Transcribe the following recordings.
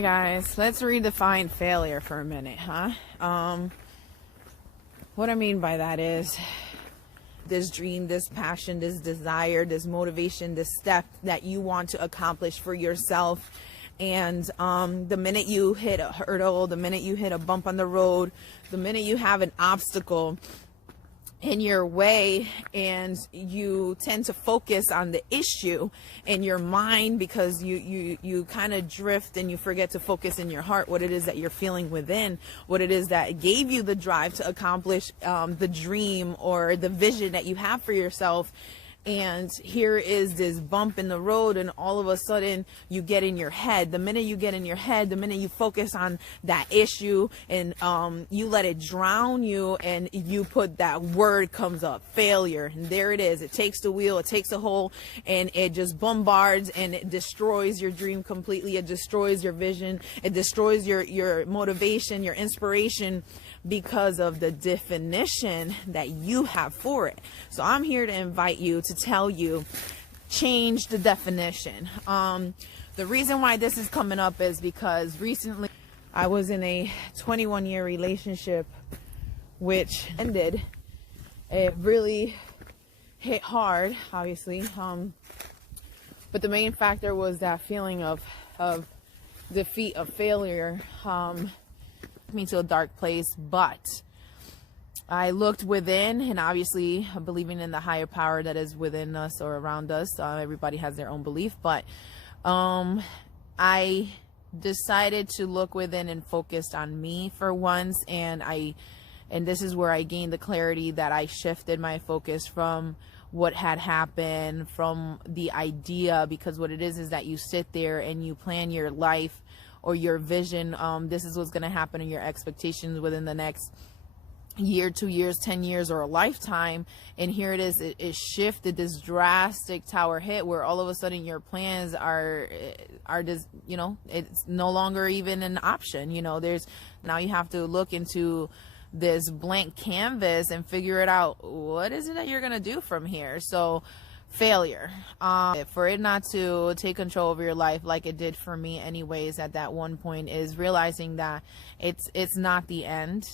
Hey guys, let's redefine failure for a minute, huh? What I mean by that is this dream, this passion, this desire, this motivation, this step that you want to accomplish for yourself. And the minute you hit a hurdle, the minute you hit a bump on the road, the minute you have an obstacle in your way, and you tend to focus on the issue in your mind because you kind of drift and you forget to focus in your heart what it is that you're feeling within, what it is that gave you the drive to accomplish the dream or the vision that you have for yourself. And here is this bump in the road, and all of a sudden you get in your head. The minute you get in your head, the minute you focus on that issue and you let it drown you, and you put that word comes up, failure, and there it is. It takes the wheel, it takes the whole, and it just bombards and it destroys your dream completely. It destroys your vision. It destroys your motivation, your inspiration, because of the definition that you have for it. So I'm here to invite you to tell you, change the definition. The reason why this is coming up is because recently I was in a 21-year relationship which ended. It really hit hard, obviously, but the main factor was that feeling of defeat, of failure. Me to a dark place, but I looked within, and obviously believing in the higher power that is within us or around us. Everybody has their own belief, but I decided to look within and focused on me for once, and this is where I gained the clarity that I shifted my focus from what had happened, from the idea, because what it is that you sit there and you plan your life or your vision. This is what's going to happen in your expectations within the next year, 2 years, 10 years, or a lifetime. And here it is, it shifted, this drastic tower hit where all of a sudden your plans are just, it's no longer even an option. Now you have to look into this blank canvas and figure it out. What is it that you're going to do from here? So failure, for it not to take control of your life like it did for me anyways at that one point, is realizing that it's not the end.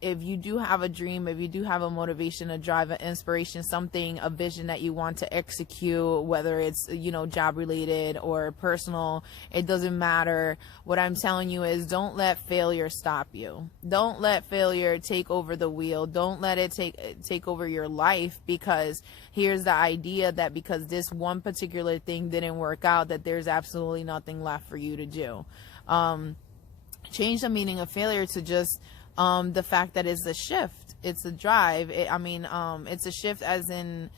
If you do have a dream, if you do have a motivation, a drive, an inspiration, something, a vision that you want to execute, whether it's, job related or personal, it doesn't matter. What I'm telling you is, don't let failure stop you. Don't let failure take over the wheel. Don't let it take over your life, because here's the idea that because this one particular thing didn't work out, that there's absolutely nothing left for you to do. Change the meaning of failure to just the fact that it's a shift, it's a drive. It's a shift as in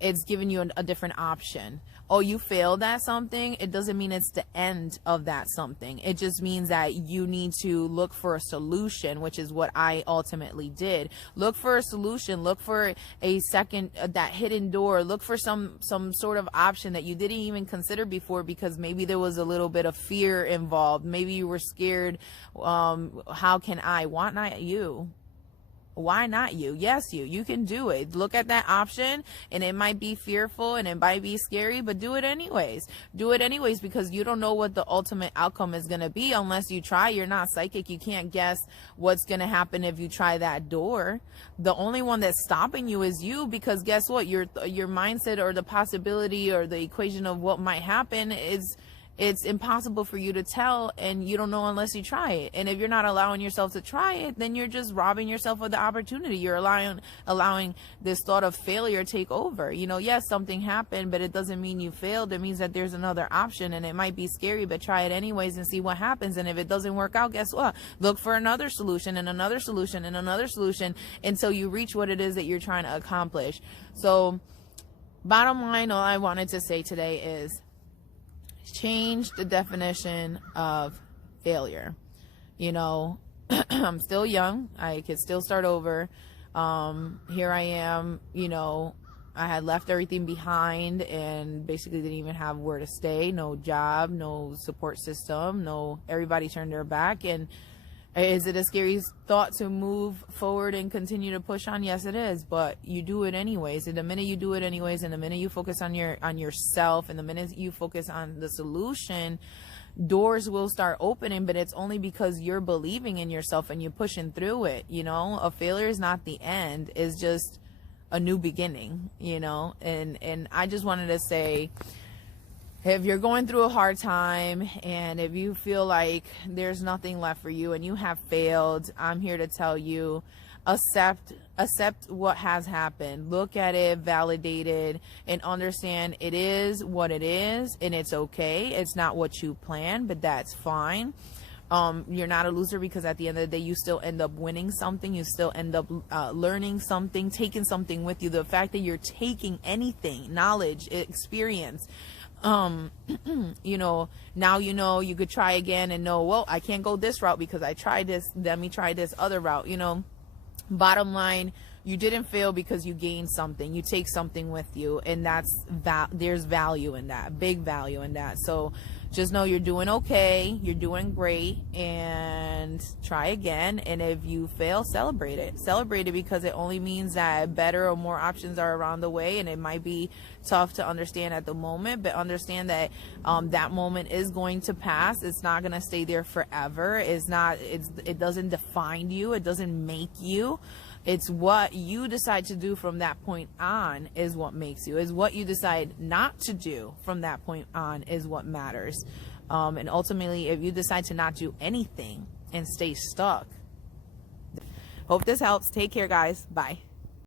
it's giving you a different option. Oh, you failed at something, it doesn't mean it's the end of that something. It just means that you need to look for a solution, which is what I ultimately did. Look for a solution, look for a second, that hidden door, look for some sort of option that you didn't even consider before, because maybe there was a little bit of fear involved. Maybe you were scared. How can I? Why not you? Why not you? Yes, you can do it. Look at that option, and it might be fearful and it might be scary, but do it anyways. Do it anyways, because you don't know what the ultimate outcome is going to be unless you try. You're not psychic. You can't guess what's going to happen if you try that door. The only one that's stopping you is you, because guess what? Your mindset or the possibility or the equation of what might happen is, it's impossible for you to tell, and you don't know unless you try it. And if you're not allowing yourself to try it, then you're just robbing yourself of the opportunity. You're allowing this thought of failure take over. Yes, something happened, but it doesn't mean you failed. It means that there's another option, and it might be scary, but try it anyways and see what happens. And if it doesn't work out, guess what? Look for another solution and another solution and another solution until you reach what it is that you're trying to accomplish. So bottom line, all I wanted to say today is, change the definition of failure. I'm still young. I could still start over. Here I am, I had left everything behind and basically didn't even have where to stay. No job, no support system, everybody turned their back. And is it a scary thought to move forward and continue to push on? Yes, it is, but you do it anyways. And the minute you do it anyways, and the minute you focus on yourself, and the minute you focus on the solution, doors will start opening, but it's only because you're believing in yourself and you're pushing through it. You know, a failure is not the end, it's just a new beginning, you know. And I just wanted to say, if you're going through a hard time and if you feel like there's nothing left for you and you have failed, I'm here to tell you, accept what has happened. Look at it, validate it, and understand it is what it is, and it's okay. It's not what you planned, but that's fine. You're not a loser, because at the end of the day, you still end up winning something. You still end up learning something, taking something with you. The fact that you're taking anything, knowledge, experience, you know, now you know you could try again and know, well, I can't go this route because I tried this, let me try this other route. You know, bottom line, you didn't fail because you gained something. You take something with you, and that's there's value in that, big value in that. So just know you're doing okay, you're doing great, and try again. And if you fail, celebrate it, because it only means that better or more options are around the way. And it might be tough to understand at the moment, but understand that that moment is going to pass. It's not going to stay there forever. It doesn't define you, it doesn't make you. It's what you decide to do from that point on is what makes you. Is what you decide not to do from that point on is what matters. And ultimately, if you decide to not do anything and stay stuck. Hope this helps. Take care, guys. Bye.